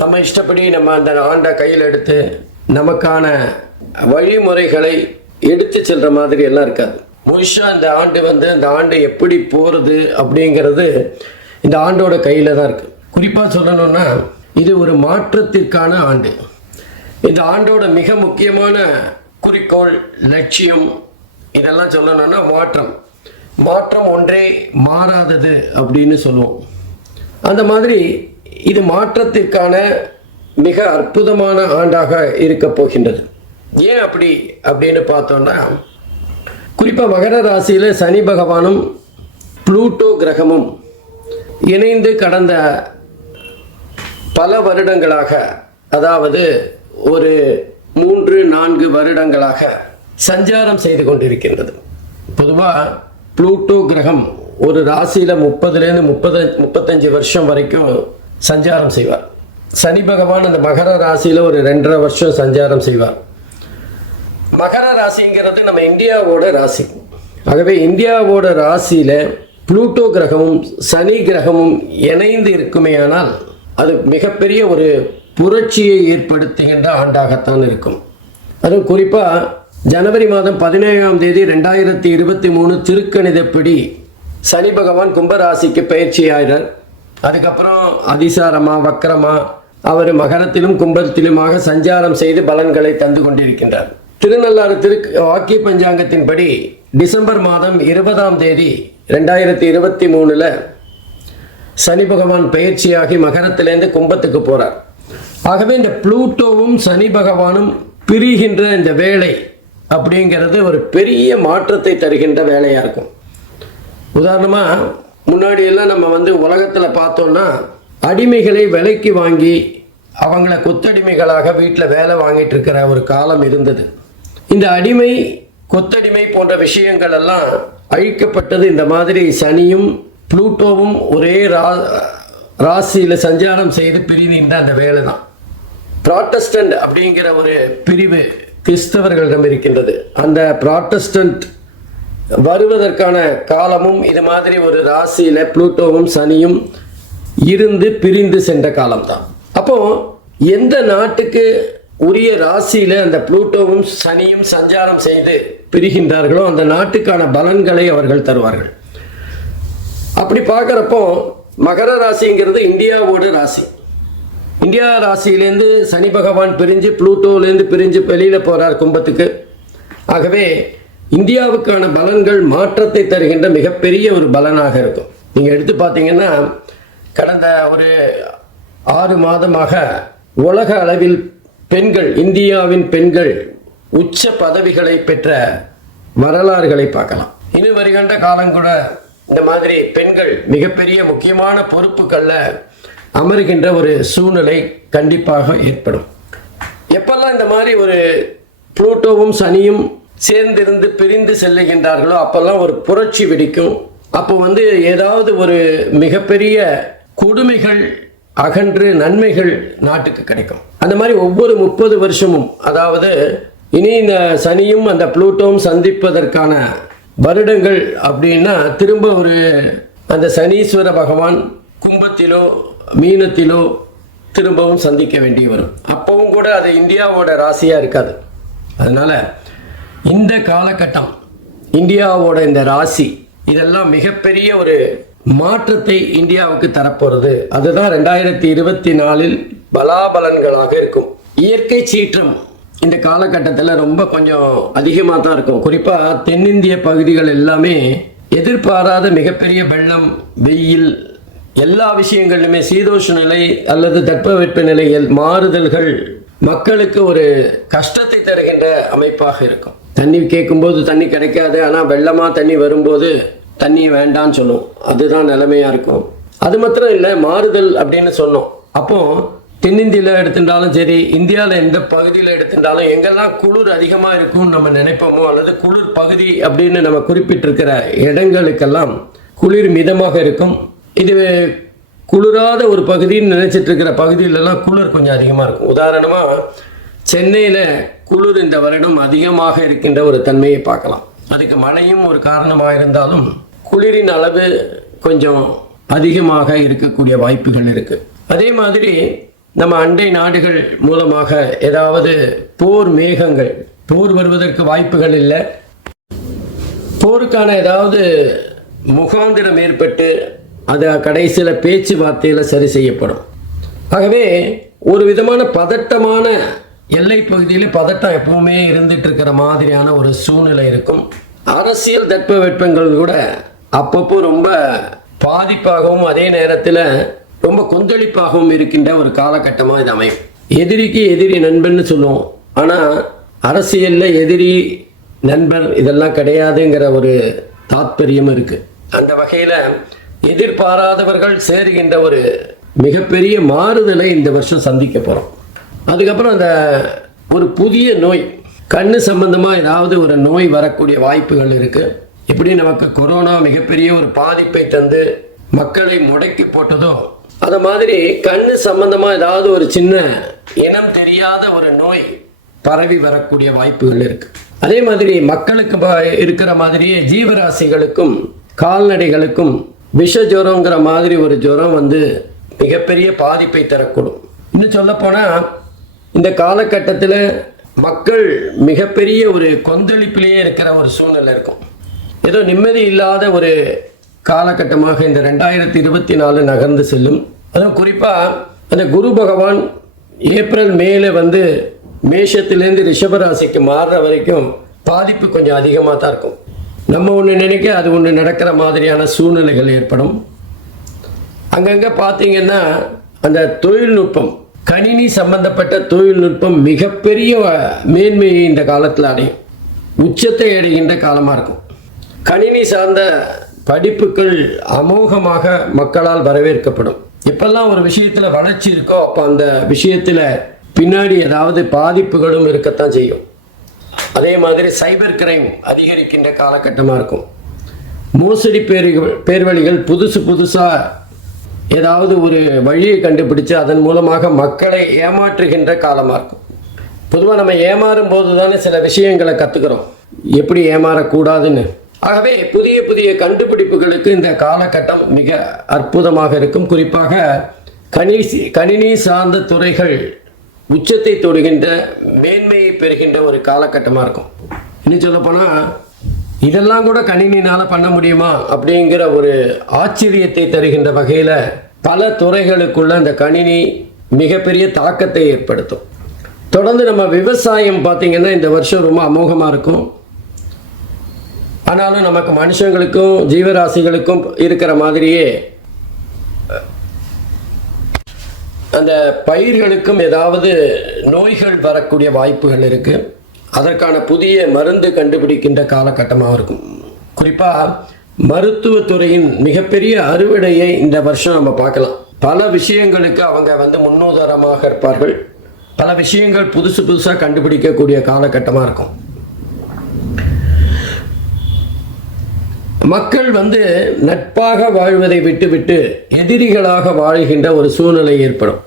நம்ம இஷ்டப்படி நம்ம அந்த ஆண்டை கையில் எடுத்து நமக்கான வழிமுறைகளை எடுத்து செல்ற மாதிரி எல்லாம் இருக்காது. முழுஷா இந்த ஆண்டு வந்து இந்த ஆண்டு எப்படி போகிறது அப்படிங்கிறது இந்த ஆண்டோட கையில் தான் இருக்கு. குறிப்பாக சொல்லணும்னா இது ஒரு மாற்றத்திற்கான ஆண்டு. இந்த ஆண்டோட மிக முக்கியமான குறிக்கோள் லட்சியம் இதெல்லாம் சொல்லணும்னா மாற்றம். மாற்றம் ஒன்றே மாறாதது அப்படின்னு சொல்லுவோம். அந்த மாதிரி இது மாற்றத்திற்கான மிக அற்புதமான ஆண்டாக இருக்க போகின்றது. ஏன் அப்படி? அப்படின்னு பார்த்தோம்னா குறிப்பாக மகர ராசியில் சனி பகவானும் ப்ளூட்டோ கிரகமும் இணைந்து கடந்த பல வருடங்களாக அதாவது ஒரு மூன்று நான்கு வருடங்களாக சஞ்சாரம் செய்து கொண்டிருக்கின்றது. பொதுவாக ப்ளூட்டோ கிரகம் ஒரு ராசியில் முப்பதுலேருந்து முப்பது முப்பத்தஞ்சு வருஷம் வரைக்கும் சஞ்சாரம் செய்வார். சனி பகவான் அந்த மகர ராசியில் ஒரு ரெண்டரை வருஷம் சஞ்சாரம் செய்வார். மகர ராசிங்கிறது நம்ம இந்தியாவோட ராசி. ஆகவே இந்தியாவோட ராசியில் புளூட்டோ கிரகமும் சனி கிரகமும் இணைந்து இருக்குமேயானால் அது மிகப்பெரிய ஒரு புரட்சியை ஏற்படுத்துகின்ற ஆண்டாகத்தான் இருக்கும். அதுவும் குறிப்பாக ஜனவரி மாதம் பதினேழாம் தேதி ரெண்டாயிரத்தி இருபத்தி மூணு திருக்கணிதப்படி சனி பகவான் கும்பராசிக்கு பயிற்சியாகிறார். அதுக்கப்புறம் அதிசாரமா வக்கரமா அவர் மகரத்திலும் கும்பத்திலுமாக சஞ்சாரம் செய்து பலன்களை தந்து கொண்டிருக்கின்றார். திருநள்ளாறு திரு வாக்கிய பஞ்சாங்கத்தின்படி டிசம்பர் மாதம் இருபதாம் தேதி ரெண்டாயிரத்தி இருபத்தி மூணுல சனி பகவான் பயிற்சியாகி மகரத்திலேருந்து கும்பத்துக்கு போறார். ஆகவே இந்த ப்ளூட்டோவும் சனி பகவானும் பிரிகின்ற இந்த வேலை அப்படிங்கிறது ஒரு பெரிய மாற்றத்தை தருகின்ற வேலையா இருக்கும். உதாரணமா முன்னாடி எல்லாம் நம்ம வந்து உலகத்தில் பார்த்தோம்னா அடிமைகளை விலைக்கு வாங்கி அவங்கள கொத்தடிமைகளாக வீட்டில் வேலை வாங்கிட்டு இருக்கிற ஒரு காலம் இருந்தது. இந்த அடிமை கொத்தடிமை போன்ற விஷயங்கள் எல்லாம் அழிக்கப்பட்டது இந்த மாதிரி சனியும் புளூட்டோவும் ஒரே ரா ராசியில் சஞ்சாரம் செய்து பிரிவின்ற அந்த வேலை தான் ப்ராட்டஸ்டன்ட் அப்படிங்கிற ஒரு பிரிவு கிறிஸ்தவர்களிடம் இருக்கின்றது. அந்த ப்ராட்டஸ்டன்ட் வருவதற்கான காலமும் இது மாதிரி ஒரு ராசியில் புளூட்டோவும் சனியும் இருந்து பிரிந்து சென்ற காலம்தான். அப்போ எந்த நாட்டுக்கு உரிய ராசியில அந்த புளூட்டோவும் சனியும் சஞ்சாரம் செய்து பிரிகின்றார்களோ அந்த நாட்டுக்கான பலன்களை அவர்கள் தருவார்கள். அப்படி பார்க்குறப்போ மகர ராசிங்கிறது இந்தியாவோட ராசி. இந்தியா ராசியிலேருந்து சனி பகவான் பிரிஞ்சு புளூட்டோலேருந்து பிரிஞ்சு வெளியில் போகிறார் கும்பத்துக்கு. ஆகவே இந்தியாவுக்கான பலன்கள் மாற்றத்தை தருகின்ற மிகப்பெரிய ஒரு பலனாக இருக்கும். நீங்கள் எடுத்து பார்த்தீங்கன்னா கடந்த ஒரு ஆறு மாதமாக உலக அளவில் பெண்கள் இந்தியாவின் பெண்கள் உச்ச பதவிகளை பெற்ற வரலாறுகளை பார்க்கலாம். இனி வருகின்ற காலம் கூட இந்த மாதிரி பெண்கள் மிகப்பெரிய முக்கியமான பொறுப்புகளில் அமருகின்ற ஒரு சூழ்நிலை கண்டிப்பாக ஏற்படும். எப்பெல்லாம் இந்த மாதிரி ஒரு புளூட்டோவும் சனியும் சேர்ந்திருந்து பிரிந்து செல்லுகின்றார்களோ அப்பெல்லாம் ஒரு புரட்சி வெடிக்கும். அப்போ வந்து ஏதாவது ஒரு மிகப்பெரிய கொடுமைகள் அகன்று நன்மைகள் நாட்டுக்கு கிடைக்கும். அந்த மாதிரி ஒவ்வொரு முப்பது வருஷமும் அதாவது இனி இந்த சனியும் அந்த புளூட்டோவும் சந்திப்பதற்கான வருடங்கள் அப்படின்னா திரும்ப ஒரு அந்த சனீஸ்வர பகவான் கும்பத்திலோ மீனத்திலோ திரும்பவும் சந்திக்க வேண்டி வரும். அப்பவும் கூட அது இந்தியாவோட ராசியாக இருக்காது. அதனால இந்த காலகட்டம் இந்தியாவோட இந்த ராசி இதெல்லாம் மிகப்பெரிய ஒரு மாற்றத்தை இந்தியாவுக்கு தரப்போறது. அதுதான் ரெண்டாயிரத்தி இருபத்தி நாலில் பலாபலன்களாக இருக்கும். இயற்கை சீற்றம் இந்த காலகட்டத்தில் ரொம்ப கொஞ்சம் அதிகமாக தான் இருக்கும். குறிப்பாக தென்னிந்திய பகுதிகள் எல்லாமே எதிர்பாராத மிகப்பெரிய வெள்ளம் வெயில் எல்லா விஷயங்களிலுமே சீதோஷ நிலை அல்லது தட்பவெட்ப நிலைகள் மாறுதல்கள் மக்களுக்கு ஒரு கஷ்டத்தை தருகின்ற அமைப்பாக இருக்கும். தண்ணி கேட்கும்போது தண்ணி கிடைக்காது ஆனால் வெள்ளமாக தண்ணி வரும்போது தண்ணி வேண்டான்னு சொல்லும். அதுதான் நிலைமையாக இருக்கும். அது மாத்திரம் இல்லை மாறுதல் அப்படின்னு சொன்னோம். அப்போ தென்னிந்தியில் எடுத்துட்டாலும் சரி இந்தியாவில் எந்த பகுதியில் எடுத்துட்டாலும் எங்கெல்லாம் குளிர் அதிகமாக இருக்கும்னு நம்ம நினைப்போமோ அல்லது குளிர் பகுதி அப்படின்னு நம்ம குறிப்பிட்டிருக்கிற இடங்களுக்கெல்லாம் குளிர் மிதமாக இருக்கும். இது குளிராத ஒரு பகுதின்னு நினைச்சிட்டு இருக்கிற பகுதியிலலாம் குளிர் கொஞ்சம் அதிகமாக இருக்கும். உதாரணமாக சென்னையில் குளிர் இந்த வருடம் அதிகமாக இருக்கின்ற ஒரு தன்மையை பார்க்கலாம். அதுக்கு மழையும் ஒரு காரணமாக இருந்தாலும் குளிரின் அளவு கொஞ்சம் அதிகமாக இருக்கக்கூடிய வாய்ப்புகள் இருக்கு. அதே மாதிரி நம்ம அண்டை நாடுகள் மூலமாக ஏதாவது போர் மேகங்கள் போர் வருவதற்கு வாய்ப்புகள் இல்லை. போருக்கான ஏதாவது முகாந்திரம் ஏற்பட்டு அது கடைசியில் பேச்சுவார்த்தையில் சரி செய்யப்படும். ஆகவே ஒரு விதமான பதட்டமான எல்லை பகுதியில் பதட்டம் எப்பவுமே இருந்துட்டு இருக்கிற மாதிரியான ஒரு சூழ்நிலை இருக்கும். அரசியல் தட்பவெட்பங்கள் கூட அப்பப்போ ரொம்ப பாதிப்பாகவும் அதே நேரத்தில் ரொம்ப கொந்தளிப்பாகவும் இருக்கின்ற ஒரு காலகட்டமாக இது அமையும். எதிரிக்கு எதிரி நண்பன்னு சொல்லுவோம். ஆனால் அரசியலில் எதிரி நண்பர் இதெல்லாம் கிடையாதுங்கிற ஒரு தாத்பரியம் இருக்கு. அந்த வகையில் எதிர்பாராதவர்கள் சேருகின்ற ஒரு மிகப்பெரிய மாறுதலை இந்த வருஷம் சந்திக்க போகிறோம் அதுக்கப்புறம் அந்த ஒரு புதிய நோய் கண்ணு சம்பந்தமாக ஏதாவது ஒரு நோய் வரக்கூடிய வாய்ப்புகள் இருக்குது இப்படி நமக்கு கொரோனா மிகப்பெரிய ஒரு பாதிப்பை தந்து மக்களை முடக்கி போட்டதோ அது மாதிரி கண்ணு சம்பந்தமாக ஏதாவது ஒரு சின்ன இனம் தெரியாத ஒரு நோய் பரவி வரக்கூடிய வாய்ப்புகள் இருக்கு. அதே மாதிரி மக்களுக்கு இருக்கிற மாதிரியே ஜீவராசிகளுக்கும் கால்நடைகளுக்கும் விஷ ஜுரங்கிற மாதிரி ஒரு ஜுரம் வந்து மிகப்பெரிய பாதிப்பை தரக்கூடும். இன்னும் சொல்லப்போனால் இந்த காலகட்டத்தில் மக்கள் மிகப்பெரிய ஒரு கொந்தளிப்பிலேயே இருக்கிற ஒரு சூழ்நிலை இருக்கும். ஏதோ நிம்மதி இல்லாத ஒரு காலகட்டமாக இந்த ரெண்டாயிரத்தி இருபத்தி நாலு நகர்ந்து செல்லும். அதுவும் குறிப்பாக அந்த குரு பகவான் ஏப்ரல் மேலே வந்து மேஷத்திலேருந்து ரிஷபராசிக்கு மாறுற வரைக்கும் பாதிப்பு கொஞ்சம் அதிகமாக தான் இருக்கும். நம்ம ஒன்று நினைக்க அது ஒன்று நடக்கிற மாதிரியான சூழ்நிலைகள் ஏற்படும். அங்கங்கே பார்த்தீங்கன்னா அந்த தொழில்நுட்பம் கணினி சம்பந்தப்பட்ட தொழில்நுட்பம் மிகப்பெரிய மேன்மையை இந்த காலத்தில் அடையும். உச்சத்தை அடைகின்ற காலமாக இருக்கும். கணினி சார்ந்த படிப்புகள் அமோகமாக மக்களால் வரவேற்கப்படும். எப்பெல்லாம் ஒரு விஷயத்தில் வளர்ச்சி இருக்கோ அப்போ அந்த விஷயத்தில் பின்னாடி ஏதாவது பாதிப்புகளும் இருக்கத்தான் செய்யும். அதே மாதிரி சைபர் கிரைம் அதிகரிக்கின்ற காலகட்டமாக இருக்கும். மோசடி பேர் பேர்வழிகள் புதுசு புதுசாக ஏதாவது ஒரு வழியை கண்டுபிடிச்சு அதன் மூலமாக மக்களை ஏமாற்றுகின்ற காலமாக இருக்கும். பொதுவாக நம்ம ஏமாறும் போது தானே சில விஷயங்களை கற்றுக்கிறோம் எப்படி ஏமாறக்கூடாதுன்னு. ஆகவே புதிய புதிய கண்டுபிடிப்புகளுக்கு இந்த காலகட்டம் மிக அற்புதமாக இருக்கும். குறிப்பாக கணிசி கணினி சார்ந்த துறைகள் உச்சத்தை தொடுகின்ற மேன்மையை பெறுகின்ற ஒரு காலகட்டமாக இருக்கும். இன்னும் சொல்லப்போனால் இதெல்லாம் கூட கணினினால் பண்ண முடியுமா அப்படிங்கிற ஒரு ஆச்சரியத்தை தருகின்ற வகையில் பல துறைகளுக்குள்ள அந்த கணினி மிகப்பெரிய தாக்கத்தை ஏற்படுத்தும். தொடர்ந்து நம்ம விவசாயம் பார்த்தீங்கன்னா இந்த வருஷம் ரொம்ப அமோகமாக இருக்கும். ஆனாலும் நமக்கு மனுஷங்களுக்கும் ஜீவராசிகளுக்கும் இருக்கிற மாதிரியே அந்த பயிர்களுக்கும் ஏதாவது நோய்கள் வரக்கூடிய வாய்ப்புகள் இருக்குது அதற்கான புதிய மருந்து கண்டுபிடிக்கின்ற காலகட்டமாக இருக்கும். குறிப்பாக மருத்துவத்துறையின் மிகப்பெரிய அறுவடையை இந்த வருஷம் நம்ம பார்க்கலாம். பல விஷயங்களுக்கு அவங்க வந்து முன்னுதாரணமாக இருப்பார்கள். பல விஷயங்கள் புதுசு புதுசாக கண்டுபிடிக்கக்கூடிய காலகட்டமாக இருக்கும். மக்கள் வந்து நட்பாக வாழ்வதை விட்டுவிட்டு எதிரிகளாக வாழ்கின்ற ஒரு சூழ்நிலை ஏற்படும்.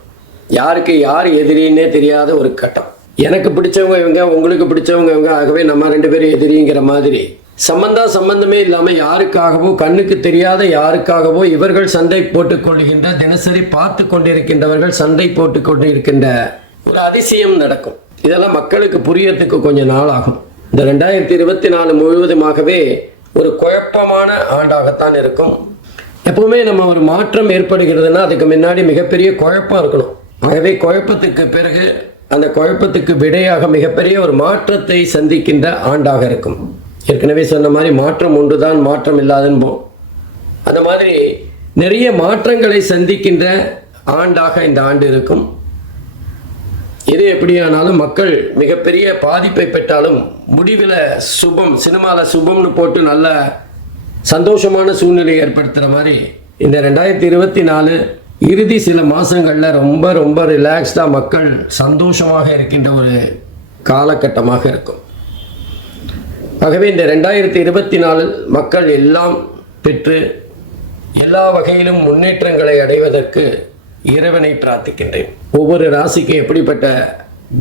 யாருக்கு யார் எதிரின்னே தெரியாத ஒரு கட்டம். எனக்கு பிடிச்சவங்க இவங்க உங்களுக்கு பிடிச்சவங்க இவங்க ஆகவே நம்ம ரெண்டு பேரும் எதிரிங்கிற மாதிரி. சம்பந்தா சம்பந்தமே இல்லாமல் யாருக்காகவோ கண்ணுக்கு தெரியாத யாருக்காகவோ இவர்கள் சண்டை போட்டுக் கொள்கின்ற தினசரி பார்த்து கொண்டிருக்கின்றவர்கள் சண்டை போட்டுக் கொண்டிருக்கின்ற ஒரு அதிசயம் நடக்கும். இதெல்லாம் மக்களுக்கு புரியறதுக்கு கொஞ்சம் நாள் ஆகும். இந்த ரெண்டாயிரத்தி இருபத்தி நாலு முழுவதுமாகவே ஒரு குழப்பமான ஆண்டாகத்தான் இருக்கும். எப்பவுமே நம்ம ஒரு மாற்றம் ஏற்படுகிறதுனா அதுக்கு முன்னாடி மிகப்பெரிய குழப்பம் இருக்கணும். ஆகவே குழப்பத்துக்கு பிறகு அந்த குழப்பத்துக்கு விடையாக மிகப்பெரிய ஒரு மாற்றத்தை சந்திக்கின்ற ஆண்டாக இருக்கும். ஏற்கனவே சொன்ன மாதிரி மாற்றம் ஒன்றுதான் மாற்றம் இல்லாதன்போம் அந்த மாதிரி நிறைய மாற்றங்களை சந்திக்கின்ற ஆண்டாக இந்த ஆண்டு இருக்கும். எது எப்படியானாலும் மக்கள் மிகப்பெரிய பாதிப்பை பெற்றாலும் முடிவில் சுபம் சினிமாவில் சுபம்னு போட்டு நல்ல சந்தோஷமான சூழ்நிலை ஏற்படுத்துகிற மாதிரி இந்த ரெண்டாயிரத்தி இருபத்தி நாலு இறுதி சில மாதங்களில் ரொம்ப ரொம்ப ரிலாக்ஸ்டாக மக்கள் சந்தோஷமாக இருக்கின்ற ஒரு காலகட்டமாக இருக்கும். ஆகவே இந்த ரெண்டாயிரத்தி இருபத்தி நாலில் மக்கள் எல்லாம் பெற்று எல்லா வகையிலும் முன்னேற்றங்களை அடைவதற்கு இறைவனை பிரார்த்திக்கின்றேன். ஒவ்வொரு ராசிக்கும் எப்படிப்பட்ட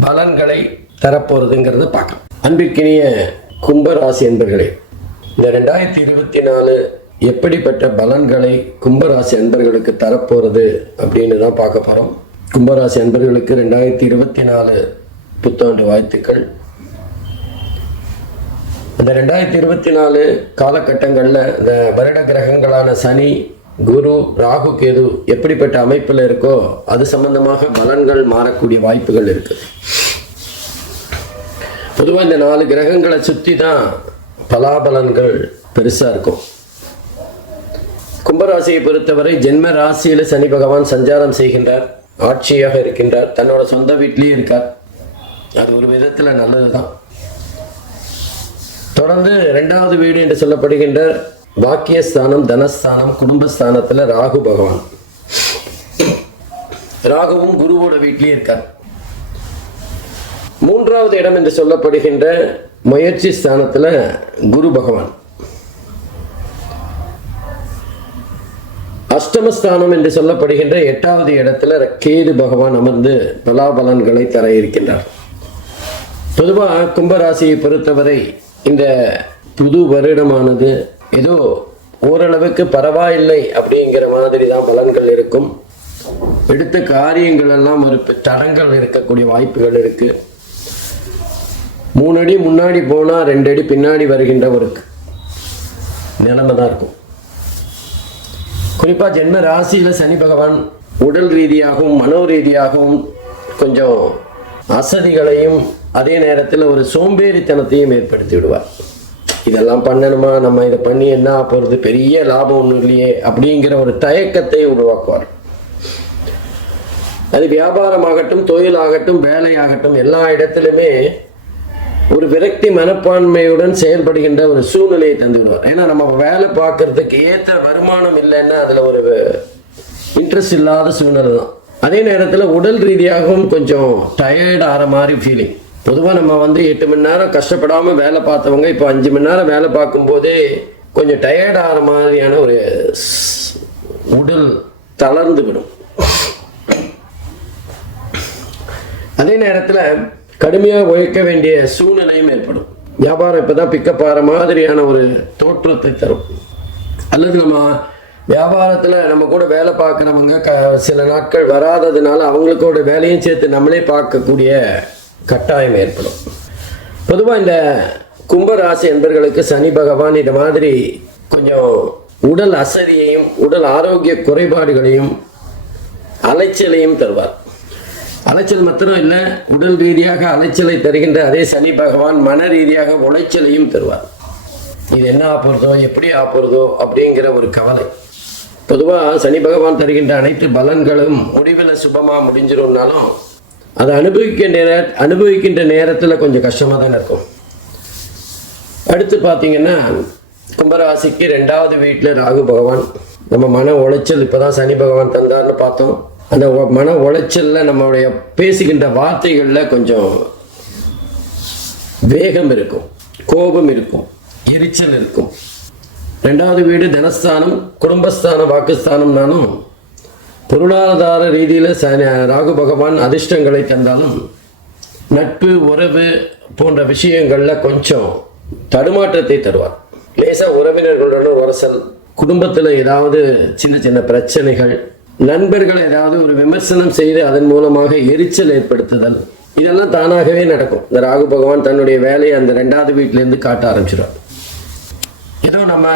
பலன்களை தரப்போகிறதுங்கிறத பார்க்கலாம். அன்பிற்கினிய கும்ப ராசி என்பர்களே இந்த ரெண்டாயிரத்தி இருபத்தி நாலு எப்படிப்பட்ட பலன்களை கும்பராசி அன்பர்களுக்கு தரப்போகிறது அப்படின்னு தான் பார்க்க போகிறோம் கும்பராசி அன்பர்களுக்கு ரெண்டாயிரத்தி இருபத்தி நாலு புத்தாண்டு வாழ்த்துக்கள். இந்த ரெண்டாயிரத்தி இருபத்தி நாலு காலகட்டங்களில் இந்த வருட கிரகங்களான சனி குரு ராகு கேது எப்படிப்பட்ட அமைப்பில் இருக்கோ அது சம்பந்தமாக பலன்கள் மாறக்கூடிய வாய்ப்புகள் இருக்குது பொதுவாக இந்த நாலு கிரகங்களை சுற்றி தான் பலாபலன்கள் பெருசாக இருக்கும். கும்பராசியை பொறுத்தவரை ஜென்ம ராசியில் சனி பகவான் சஞ்சாரம் செய்கின்றார். ஆட்சியாக இருக்கின்றார். தன்னோட சொந்த வீட்லேயே இருக்கார். அது ஒரு விதத்தில் நல்லதுதான். தொடர்ந்து இரண்டாவது வீடு என்று சொல்லப்படுகின்ற பாக்கியஸ்தானம் தனஸ்தானம் குடும்பஸ்தானத்துல ராகு பகவான். ராகுவும் குருவோட வீட்டிலேயே இருக்கார். மூன்றாவது இடம் என்று சொல்லப்படுகின்ற முயற்சி ஸ்தானத்துல குரு பகவான். அஷ்டமஸ்தானம் என்று சொல்லப்படுகின்ற எட்டாவது இடத்துல கேது பகவான் அமர்ந்து பலாபலன்களை தர இருக்கின்றார். பொதுவாக கும்பராசியை பொறுத்தவரை இந்த புது வருடமானது ஏதோ ஓரளவுக்கு பரவாயில்லை அப்படிங்கிற மாதிரி தான் பலன்கள் இருக்கும். எடுத்த காரியங்கள் எல்லாம் ஒரு தடங்கள் இருக்கக்கூடிய வாய்ப்புகள் இருக்கு. மூணு அடி முன்னாடி போனால் ரெண்டு அடி பின்னாடி வருகின்ற ஒரு நிலைமை தான் இருக்கும். குறிப்பாக ஜென்ம ராசியில் சனி பகவான் உடல் ரீதியாகவும் மனோ ரீதியாகவும் கொஞ்சம் அசதிகளையும் அதே நேரத்தில் ஒரு சோம்பேறித்தனத்தையும் ஏற்படுத்தி விடுவார். இதெல்லாம் பண்ணணுமா? நம்ம இதை பண்ணி என்ன போகிறது பெரிய லாபம் ஒன்றும் இல்லையே அப்படிங்கிற ஒரு தயக்கத்தை உருவாக்குவார். அது வியாபாரமாகட்டும் தொழிலாகட்டும் வேலையாகட்டும் எல்லா இடத்துலையுமே ஒரு விரக்தி மனப்பான்மையுடன் செயல்படுகின்ற ஒரு சூழ்நிலையை தந்துவிடும் ஏன்னா நம்ம வேலை பார்க்கறதுக்கு ஏற்ற வருமானம் இல்லைன்னா அதில் ஒரு இன்ட்ரெஸ்ட் இல்லாத சூழ்நிலை தான். அதே நேரத்தில் உடல் ரீதியாகவும் கொஞ்சம் டயர்ட் ஆகிற மாதிரி ஃபீலிங் பொதுவாக நம்ம வந்து எட்டு மணி நேரம் கஷ்டப்படாமல் வேலை பார்த்தவங்க இப்போ அஞ்சு மணி நேரம் வேலை பார்க்கும்போதே கொஞ்சம் டயர்ட் ஆகிற மாதிரியான ஒரு உடல் தளர்ந்து விடும் அதே நேரத்தில் கடுமையாக உழைக்க வேண்டிய சூழ்நிலையும் ஏற்படும். வியாபாரம் இப்போ தான் பிக்கப் ஆகிற மாதிரியான ஒரு தோற்றத்தை தரும். அல்லது நம்ம வியாபாரத்தில் நம்ம கூட வேலை பார்க்குறவங்க க சில நாட்கள் வராததுனால அவங்களுக்கோட வேலையும் சேர்த்து நம்மளே பார்க்கக்கூடிய கட்டாயம் ஏற்படும். பொதுவாக இந்த கும்பராசி என்பர்களுக்கு சனி பகவான் இந்த மாதிரி கொஞ்சம் உடல் அசதியையும் உடல் ஆரோக்கிய குறைபாடுகளையும் அலைச்சலையும் தருவார். அலைச்சல் மாத்திரம் இல்லை உடல் ரீதியாக அலைச்சலை தருகின்ற அதே சனி பகவான் மன ரீதியாக உளைச்சலையும் தருவார். இது என்ன ஆப்புறதோ எப்படி ஆப்புறதோ அப்படிங்கிற ஒரு கவலை. பொதுவாக சனி பகவான் தருகின்ற அனைத்து பலன்களும் முடிவில் சுபமாக முடிஞ்சிரும்னாலும் அதை அனுபவிக்கின்ற நேர அனுபவிக்கின்ற நேரத்தில் கொஞ்சம் கஷ்டமாக தானே இருக்கும். அடுத்து பார்த்தீங்கன்னா கும்பராசிக்கு ரெண்டாவது வீட்டில் ராகு பகவான். நம்ம மன உளைச்சல் இப்போதான் சனி பகவான் தந்தார்னு பார்த்தோம். அந்த மன உளைச்சல்ல நம்மளுடைய பேசுகின்ற வார்த்தைகளில் கொஞ்சம் வேகம் இருக்கும் கோபம் இருக்கும் எரிச்சல் இருக்கும். ரெண்டாவது வீடு தனஸ்தானம் குடும்பஸ்தானம் வாக்குஸ்தானம்னாலும் பொருளாதார ரீதியில் ச ராகு பகவான் அதிர்ஷ்டங்களை தந்தாலும் நட்பு உறவு போன்ற விஷயங்களில் கொஞ்சம் தடுமாற்றத்தை தருவார். லேசாக உறவினர்களுடன் உரசல் குடும்பத்தில் ஏதாவது சின்ன சின்ன பிரச்சனைகள் நண்பர்கள் ஏதாவது ஒரு விமர்சனம் செய்து அதன் மூலமாக எரிச்சல் ஏற்படுத்துதல் இதெல்லாம் தானாகவே நடக்கும். இந்த ராகு பகவான் தன்னுடைய வேலையை அந்த ரெண்டாவது வீட்டிலேருந்து காட்ட ஆரம்பிச்சிடுவார் ஏதோ நம்ம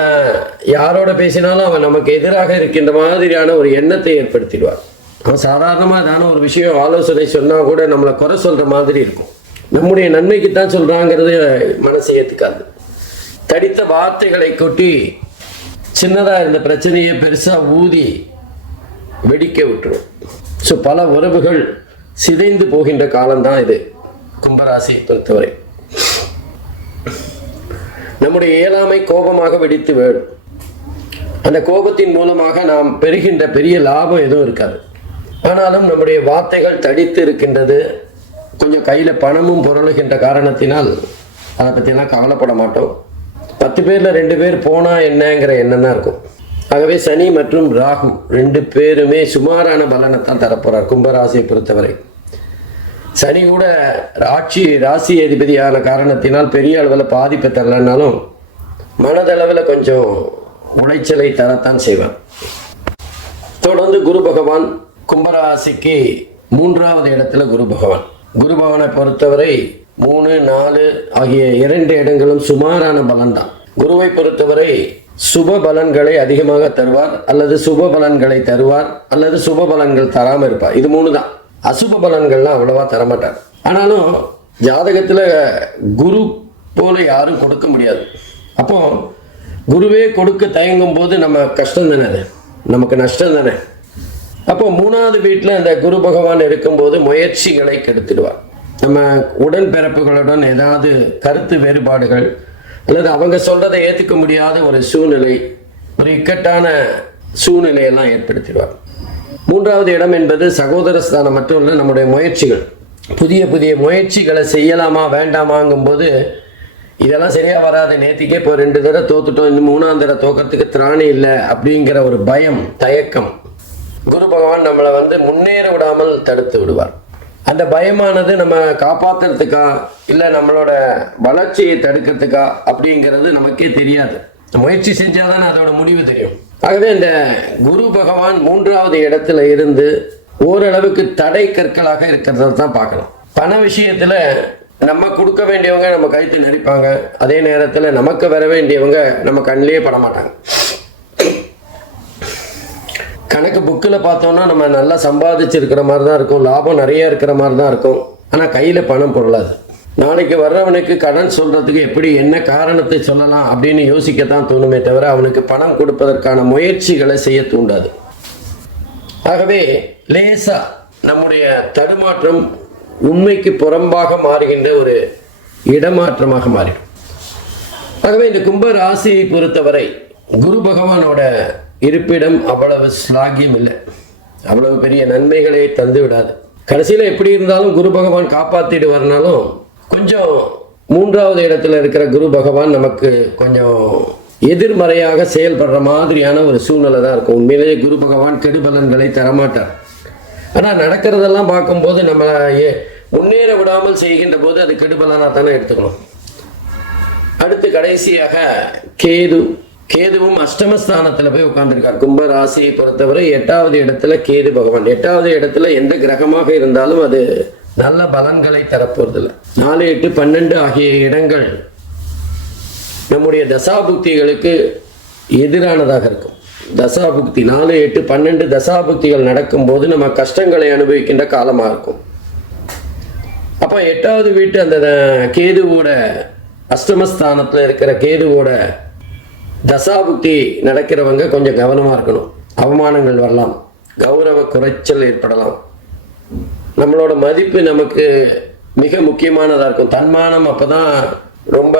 யாரோட பேசினாலும் அவன் நமக்கு எதிராக இருக்கின்ற மாதிரியான ஒரு எண்ணத்தை ஏற்படுத்திடுவார். அவன் சாதாரணமாக ஏதான ஒரு விஷயம் ஆலோசனை சொன்னால் கூட நம்மளை குறை சொல்கிற மாதிரி இருக்கும். நம்முடைய நன்மைக்கு தான் சொல்கிறாங்கிறது மனசை ஏற்றுக்காது தடித்த வார்த்தைகளை கொட்டி சின்னதாக இருந்த பிரச்சனையை பெருசாக ஊதி வெடிக்க விட்டுரும். ஸோ பல உறவுகள் சிதைந்து போகின்ற காலம்தான் இது. கும்பராசியை பொறுத்தவரை. நம்முடைய இயலாமை கோபமாக வெடித்து வேடும் அந்த கோபத்தின் மூலமாக நாம் பெறுகின்ற பெரிய லாபம் எதுவும் இருக்காது. ஆனாலும் நம்முடைய வார்த்தைகள் தடித்து இருக்கின்றது. கொஞ்சம் கையில் பணமும் புரளுகின்ற காரணத்தினால் அதை பற்றிலாம் கவலைப்பட மாட்டோம். பத்து பேரில் ரெண்டு பேர் போனால் என்னங்கிற எண்ணம் தான் இருக்கும். ஆகவே சனி மற்றும் ராகு ரெண்டு பேருமே சுமாரான பலனை தான் தரப்போகிறார் கும்பராசியை பொறுத்தவரை. சனி கூட ஆட்சி ராசி அதிபதியான காரணத்தினால் பெரிய அளவில் பாதிப்பை தரலன்னாலும் மனதளவில் கொஞ்சம் உளைச்சலை தரத்தான் செய்வார். தொடர்ந்து குரு பகவான் கும்பராசிக்கு மூன்றாவது இடத்துல குரு பகவான். குரு பகவானை பொறுத்தவரை மூணு நாலு ஆகிய இரண்டு இடங்களும் சுமாரான பலன்தான். குருவை பொறுத்தவரை சுப பலன்களை அதிகமாக தருவார் அல்லது சுப பலன்களை தருவார் அல்லது சுப பலன்கள் தராமல் இருப்பார். இது மூணு தான் அசுப பலன்கள்லாம் அவ்வளவா தரமாட்டார். ஆனாலும் ஜாதகத்தில் குரு போல யாரும் கொடுக்க முடியாது. அப்போ குருவே கொடுக்க தயங்கும் போது நம்ம கஷ்டம் தானே அது? நமக்கு நஷ்டம் தானே? அப்போ மூணாவது வீட்டில் அந்த குரு பகவான் இருக்கும்போது முயற்சிகளை கெடுத்துடுவார். நம்ம உடன்பிறப்புகளுடன் ஏதாவது கருத்து வேறுபாடுகள் அல்லது அவங்க சொல்றதை ஏற்றுக்க முடியாத ஒரு சூழ்நிலை ஒரு இக்கட்டான சூழ்நிலையெல்லாம் ஏற்படுத்திடுவார் மூன்றாவது இடம் என்பது சகோதர ஸ்தானம் மட்டும் இல்லை நம்முடைய முயற்சிகள். புதிய புதிய முயற்சிகளை செய்யலாமா வேண்டாமாங்கும்போது இதெல்லாம் சரியாக வராது. நேத்திக்கே இப்போ ரெண்டு தடவை தோத்துட்டோம் இன்னும் மூணாம் தடவை தோக்கத்துக்கு திராணி இல்லை அப்படிங்கிற ஒரு பயம் தயக்கம். குரு பகவான் நம்மளை வந்து முன்னேற விடாமல் தடுத்து விடுவார். அந்த பயமானது நம்ம காப்பாத்துறதுக்கா இல்லை நம்மளோட வளர்ச்சியை தடுக்கிறதுக்கா அப்படிங்கிறது நமக்கே தெரியாது. முயற்சி செஞ்சாதானே அதோட முடிவு தெரியும். ஆகவே இந்த குரு பகவான் மூன்றாவது இடத்துல இருந்து ஓரளவுக்கு தடை கற்களாக இருக்கிறத தான் பார்க்கணும். பண விஷயத்துல நம்ம கொடுக்க வேண்டியவங்க நம்ம கைத்து நடிப்பாங்க. அதே நேரத்தில் நமக்கு வர வேண்டியவங்க நம்ம கண்ணிலேயே பட மாட்டாங்க கணக்கு புக்கில் பார்த்தோம்னா நம்ம நல்லா சம்பாதிச்சிருக்கிற மாதிரி தான் இருக்கும். லாபம் நிறைய இருக்கிற மாதிரி தான் இருக்கும். ஆனால் கையில் பணம் பொருளாது. நாளைக்கு வர்றவனுக்கு கடன் சொல்கிறதுக்கு எப்படி என்ன காரணத்தை சொல்லலாம் அப்படின்னு யோசிக்கத்தான் தோணுமே தவிர அவனுக்கு பணம் கொடுப்பதற்கான முயற்சிகளை செய்ய தூண்டாது. ஆகவே லேசா நம்முடைய தடுமாற்றம் உண்மைக்கு புறம்பாக மாறுகின்ற ஒரு இடமாற்றமாக மாறிடும். ஆகவே இந்த கும்ப ராசியை பொறுத்தவரை குரு பகவானோட இருப்பிடம் அவ்வளவு ஸ்லாகியம் இல்லை. அவ்வளவு பெரிய நன்மைகளை தந்து விடாது. கடைசியில் எப்படி இருந்தாலும் குரு பகவான் காப்பாத்திடுவார்னாலும் கொஞ்சம் மூன்றாவது இடத்துல இருக்கிற குரு பகவான் நமக்கு கொஞ்சம் எதிர்மறையாக செயல்படுற மாதிரியான ஒரு சூழ்நிலை தான் இருக்கும். உண்மையிலேயே குரு பகவான் கெடுபலன்களை தரமாட்டார். ஆனால் நடக்கிறதெல்லாம் பார்க்கும்போது நம்ம ஏ- முன்னேற விடாமல் செய்கின்ற போது அது கெடுபலனாக தானே எடுத்துக்கணும். அடுத்து கடைசியாக கேது கேதுவும் அஷ்டமஸ்தானத்துல போய் உட்காந்துருக்கார் கும்ப ராசியை பொறுத்தவரை எட்டாவது இடத்துல கேது பகவான். எட்டாவது இடத்துல எந்த கிரகமாக இருந்தாலும் அது நல்ல பலன்களை தரப்போறதில்லை. நாலு எட்டு பன்னெண்டு ஆகிய இடங்கள் நம்முடைய தசாபுக்திகளுக்கு எதிரானதாக இருக்கும். தசாபுக்தி நாலு எட்டு பன்னெண்டு தசாபுக்திகள் நடக்கும்போது நம்ம கஷ்டங்களை அனுபவிக்கின்ற காலமாக இருக்கும். அப்போ எட்டாவது வீட்டு அந்த கேதுவோட அஷ்டமஸ்தானத்தில் இருக்கிற கேதுவோட தசாபுக்தி நடக்கிறவங்க கொஞ்சம் கவனமாக இருக்கணும். அவமானங்கள் வரலாம். கௌரவ குறைச்சல் ஏற்படலாம். நம்மளோட மதிப்பு நமக்கு மிக முக்கியமானதாக இருக்கும். தன்மானம் அப்போ தான் ரொம்ப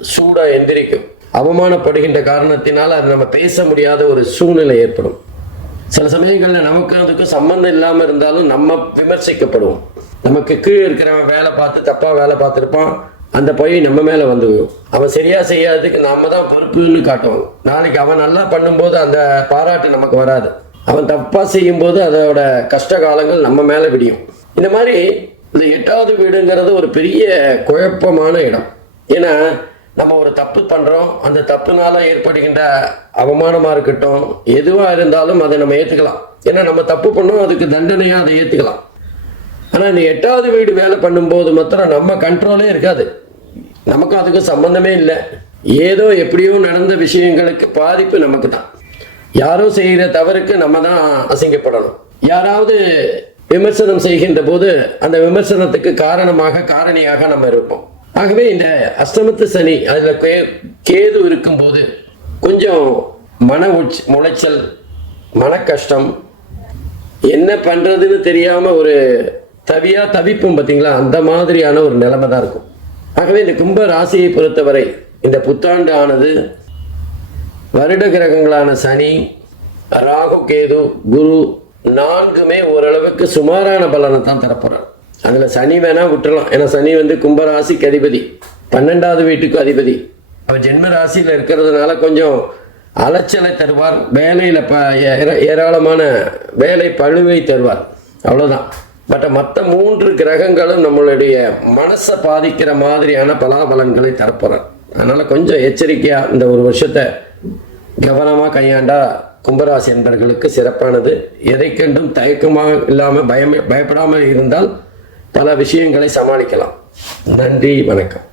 சூடாக எந்திரிக்கும். அவமானப்படுகின்ற காரணத்தினால் அது நம்ம பேச முடியாத ஒரு சூழ்நிலை ஏற்படும். சில சமயங்களில் நமக்கு அதுக்கு சம்மந்தம் இல்லாமல் இருந்தாலும் நம்ம விமர்சிக்கப்படுவோம். நமக்கு கீழே இருக்கிறவன் வேலை பார்த்து தப்பாக வேலை பார்த்துருப்பான். அந்த பழி நம்ம மேலே வந்துவிடும் அவன் சரியாக செய்யாததுக்கு நம்ம தான் பொறுப்புன்னு காட்டுவாங்க நாளைக்கு அவன் நல்லா பண்ணும்போது அந்த பாராட்டு நமக்கு வராது. அவன் தப்பாக செய்யும்போது அதோட கஷ்ட காலங்கள் நம்ம மேலே விடியும். இந்த மாதிரி இந்த எட்டாவது வீடுங்கிறது ஒரு பெரிய குழப்பமான இடம். ஏன்னா நம்ம ஒரு தப்பு பண்ணுறோம் அந்த தப்புனால ஏற்படுகின்ற அவமானமாக இருக்கட்டும் எதுவாக இருந்தாலும் அதை நம்ம ஏற்றுக்கலாம் ஏன்னா நம்ம தப்பு பண்ணோம் அதுக்கு தண்டனையாக அதை ஏற்றுக்கலாம் ஆனால் இந்த எட்டாவது வீடு வேலை பண்ணும்போது மாத்திரம் நம்ம கண்ட்ரோலே இருக்காது. நமக்கும் அதுக்கு சம்பந்தமே இல்லை. ஏதோ எப்படியோ நடந்த விஷயங்களுக்கு பாதிப்பு நமக்கு தான். யாரோ செய்கிற தவறுக்கு நம்ம தான் அசிங்கப்படணும். யாராவது விமர்சனம் செய்கின்ற போது அந்த விமர்சனத்துக்கு காரணமாக காரணியாக நம்ம இருப்போம். ஆகவே இந்த அஷ்டமத்து சனி அதில் கே- கேது இருக்கும்போது கொஞ்சம் மன உச் முளைச்சல் மன கஷ்டம் என்ன பண்ணுறதுன்னு தெரியாமல் ஒரு தவியா தவிப்பும் பார்த்தீங்களா அந்த மாதிரியான ஒரு நிலைமை தான் இருக்கும். ஆகவே இந்த கும்ப ராசியை பொறுத்தவரை இந்த புத்தாண்டு ஆனது வருட கிரகங்களான சனி ராகு கேது குரு நான்குமே ஓரளவுக்கு சுமாரான பலனை தான் தரப்போகிறான் அதுல சனி வேணா விட்டுறலாம். ஏன்னா சனி வந்து கும்பராசிக்கு அதிபதி. பன்னெண்டாவது வீட்டுக்கு அதிபதி. அவர் ஜென்ம ராசியில இருக்கிறதுனால கொஞ்சம் அலைச்சலை தருவார். வேலையில ப ஏராளமான வேலை பழுவை தருவார். அவ்வளவுதான். பட் மற்ற மூன்று கிரகங்களும் நம்மளுடைய மனசை பாதிக்கிற மாதிரியான பலாபலன்களை தரப்போகிறேன் அதனால் கொஞ்சம் எச்சரிக்கையாக இந்த ஒரு வருஷத்தை கவனமாக கையாண்டா கும்பராசி என்பர்களுக்கு சிறப்பானது. எதை கண்டும் தயக்கமாக இல்லாமல் பயம் பயப்படாமல் இருந்தால் பல விஷயங்களை சமாளிக்கலாம். நன்றி வணக்கம்.